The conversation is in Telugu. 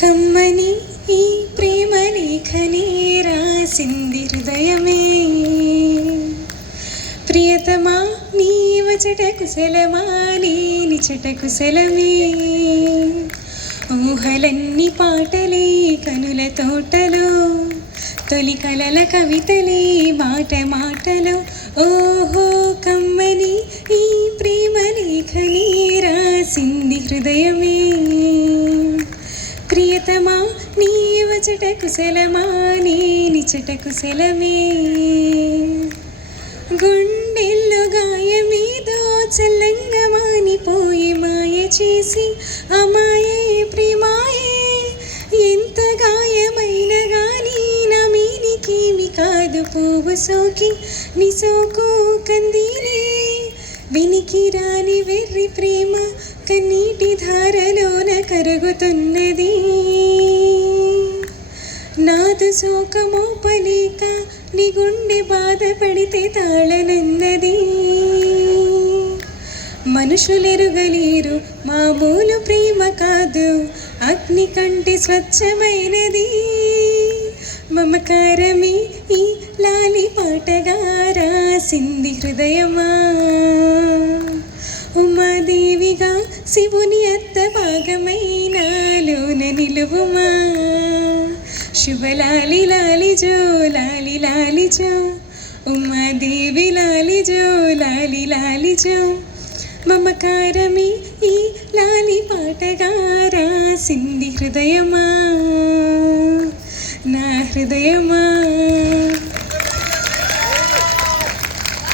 కమ్మని ఈ ప్రేమ లేఖనే రాసింది హృదయమే. ప్రియతమా నీ వచట కుశలమా నిచట కుశలమే. ఊహలన్నీ పాటలే కనుల తోటలో, తొలి కలల కవితలే మాట మాటలో. ఓహో కమ్మని ఈ ప్రేమ లేఖనే రాసింది హృదయమే. ప్రియతమా నీ వచట కుశలమా నిచట కుశలమే. గుండెల్లో గాయమేదో చల్లంగా మానిపోయి మాయ చేసి అమాయే ప్రేమాయే. ఎంత గాయమైన గానీ నా మీనికేమి కాదు పువ్వు సోకి నీ సోకు కందినే. వినికి రాని వెర్రి ప్రేమ కన్నీటి ధారలోన కరుగుతున్నది. నాదు శోకమోపలేక నీ గుండె బాధపడితే తాళనన్నది. మనుషులెరుగలేరు మామూలు ప్రేమ కాదు, అగ్ని కంటే స్వచ్ఛమైనది. మమకారమే ఈ లాలి పాటగా రాసింది హృదయమా. ఉమాదేవిగా శివుని అత్త భాగమైనాలోన నిలువుమా. శుభలాలి లాలి జో లాలి లాలి జో, ఉమాదేవి లాలి జో లాలి లాలి జో. మమకారమే ఈ లాలి పాటగా రాసింది హృదయమా, నా హృదయమా.